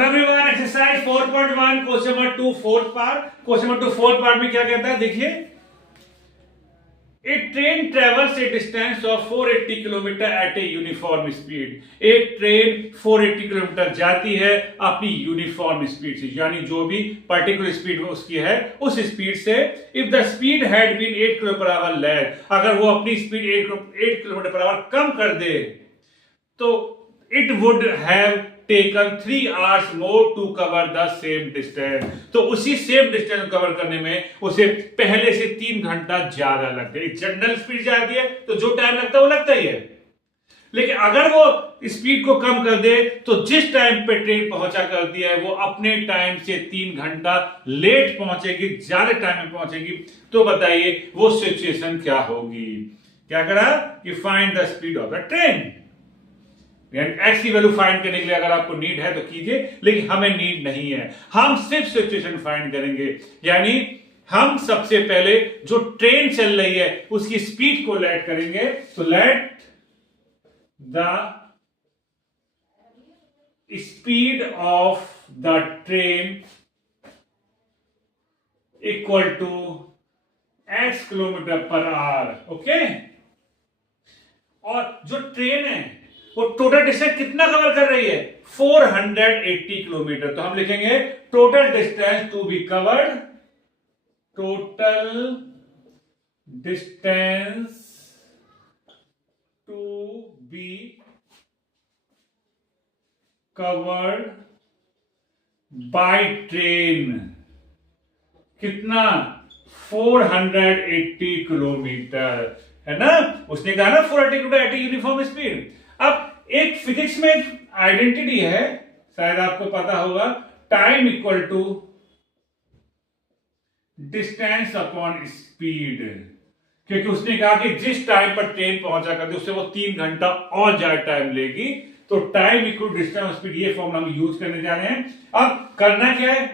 Everyone exercise 4.1 question number 2 fourth part. Question number 2 fourth part में क्या कहता है, देखिए a train travels a distance of 480 kilometre at a uniform speed. एक train 480 kilometre जाती है अपनी यूनिफॉर्म स्पीड से, यानी जो भी पर्टिकुलर स्पीड उसकी है उस स्पीड से। If the speed had been 8 kilometre per hour less, अगर वो अपनी स्पीड 8 किलोमीटर पर आवर कम कर दे तो it would have taken 3 hours more to cover the same distance. तो उसी सेम डिस्टेंस कवर करने में उसे पहले से 3 घंटा ज्यादा लगता है। जनरल स्पीड जाती है तो जो टाइम लगता है वो लगता ही है, लेकिन अगर वो स्पीड को कम कर दे तो जिस टाइम पे ट्रेन पहुंचा करती है वो अपने टाइम से 3 घंटा लेट पहुंचेगी, ज्यादा टाइम में पहुंचेगी। तो बताइए वो सिचुएशन क्या होगी। क्या करा कि find the speed of the train. X की वैल्यू फाइंड करने के लिए अगर आपको नीड है तो कीजिए, लेकिन हमें नीड नहीं है, हम सिर्फ सिचुएशन फाइंड करेंगे। यानी हम सबसे पहले जो ट्रेन चल रही है उसकी स्पीड को लेट करेंगे। तो let the speed of the train equal to x kilometre per hour. Okay, और जो ट्रेन है वो टोटल डिस्टेंस कितना कवर कर रही है, 480 किलोमीटर। तो हम लिखेंगे total distance to be covered, total distance to be covered by train कितना, 480 किलोमीटर है ना। उसने कहा ना 480 किलोमीटर एट यूनिफॉर्म स्पीड। अब एक फिजिक्स में आइडेंटिटी है, शायद आपको पता होगा, time equal to distance upon speed. क्योंकि उसने कहा कि जिस टाइम पर ट्रेन पहुंचा करती उससे वो 3 घंटा और ज्यादा टाइम लेगी। तो टाइम इक्वल डिस्टेंस स्पीड, ये फॉर्मूला हम यूज करने जा रहे हैं। अब करना क्या है,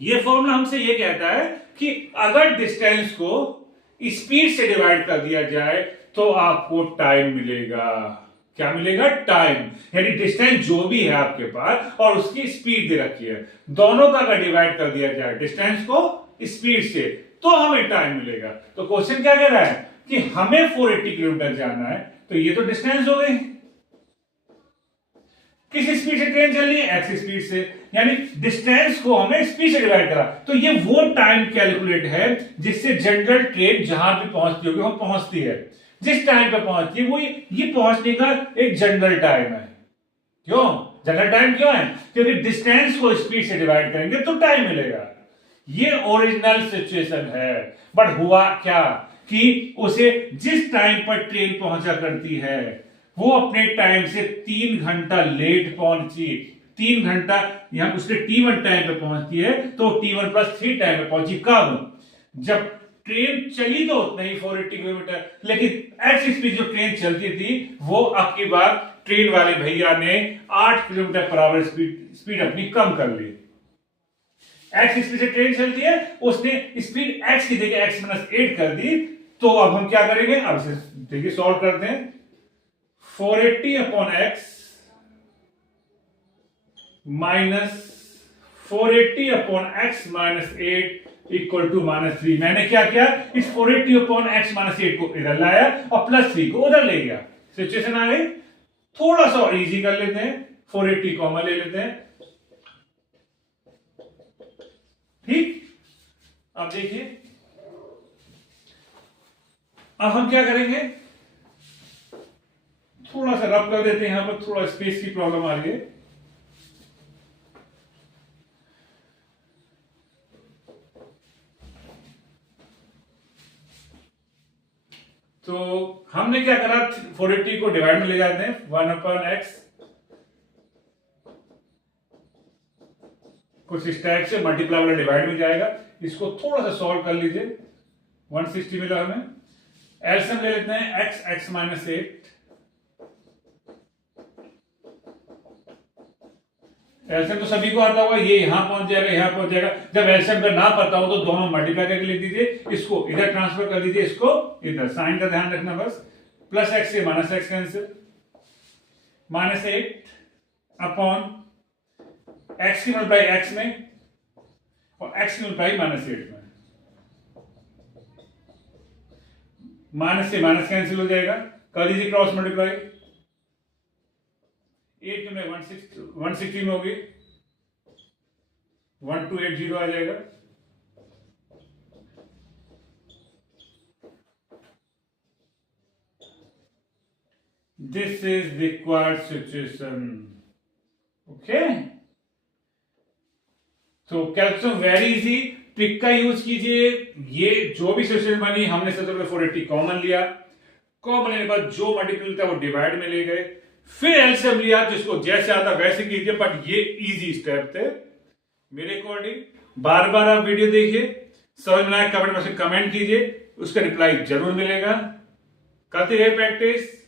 ये फॉर्मूला हमसे ये कहता है कि अगर डिस्टेंस को स्पीड से डिवाइड कर दिया जाए तो आपको टाइम मिलेगा। क्या मिलेगा, टाइम। यानी डिस्टेंस जो भी है आपके पास और उसकी स्पीड दे रखी है, दोनों का अगर डिवाइड कर दिया जाए डिस्टेंस को स्पीड से तो हमें टाइम मिलेगा। तो क्वेश्चन क्या कह रहा है कि हमें 480 किलोमीटर जाना है, तो ये तो डिस्टेंस हो गई। किस स्पीड से ट्रेन चल रही है, एक्स स्पीड से, यानी डिस्टेंस को हमें स्पीड से डिवाइड करा। तो ये वो टाइम कैलकुलेट है जिससे जनरल ट्रेन जहां भी पहुंचती होगी वो पहुंचती है, जिस टाइम पे पहुंचती है वो ये पहुंचने का एक जनरल टाइम है। क्यों जनरल टाइम क्यों है, क्योंकि डिस्टेंस को स्पीड से डिवाइड करेंगे तो टाइम मिलेगा। ये ओरिजिनल सिचुएशन है। बट हुआ क्या कि उसे जिस टाइम पर ट्रेन पहुंचा करती है वो अपने टाइम से 3 घंटा लेट पहुंची। 3 घंटा यहां उसके T1 टाइम पे पहुंचती है तो T1 + 3 टाइम पे पहुंची। कब, जब ट्रेन चली तो उतना ही 480 किलोमीटर, लेकिन एक्स स्पीड जो ट्रेन चलती थी वो अब की बार ट्रेन वाले भैया ने 8 किलोमीटर पर आवर स्पीड अपनी कम कर ली। एक्स स्पीड से ट्रेन चलती है, उसने स्पीड एक्स की जगह x - 8 कर दी। तो अब हम क्या करेंगे, अब इसे देखिए सॉल्व करते हैं। 480 upon x minus 480 upon x - 8 equal to -3। मैंने क्या किया, इस 480 अपॉन x - 8 को इधर लाया और +3 को उधर ले गया। सिचुएशन आ गई। थोड़ा सा और इजी कर लेते हैं, 480 कॉमन ले लेते हैं। ठीक, अब देखिए अब हम क्या करेंगे, थोड़ा सा रब कर देते हैं, यहां पर थोड़ा स्पेस की प्रॉब्लम आ रही है। तो हमने क्या करा, 480 को डिवाइड में ले जाते हैं, 1/x कुछ इस टाइप से मल्टीप्लाई वाला डिवाइड में जाएगा। इसको थोड़ा सा सॉल्व कर लीजिए। 160 मिला हमें। एलसीएम ले लेते हैं, x - 8। एलसीएम तो सभी को आता होगा, ये यहां पहुंच जाएगा, यहां पहुंच जाएगा। जब एलसीएम का ना पता हो तो दोनों मल्टीप्लाई करके लिख दीजिए, इसको इधर ट्रांसफर कर दीजिए, इसको इधर। साइन का ध्यान रखना बस। +x से -x कैंसिल, -8 अपॉन x की मल्टीप्लाई x में और x की मल्टीप्लाई -8 में। माइनस से माइनस कैंसिल हो जाएगा, कर दीजिए क्रॉस मल्टीप्लाई। 8 में 160 में होगी, 1280 आ जाएगा। This is required situation. Okay? तो कैलकुलेशन वेरी इजी, ट्रिक का यूज कीजिए। ये जो भी सिचुएशन बनी, हमने सबसे पहले 480 कॉमन लिया, कॉमन लेने के बाद जो मल्टीपल था वो डिवाइड में ले गए, फिर एलसीएम लिया, जिसको जैसे आता वैसे कीजिए, बट ये इजी स्टेप थे मेरे अकॉर्डिंग। बार बार आप वीडियो देखिए, समझ में आए कमेंट में कमेंट कीजिए, उसका रिप्लाई जरूर मिलेगा। करते रहिए प्रैक्टिस।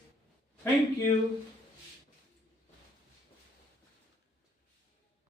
Thank you.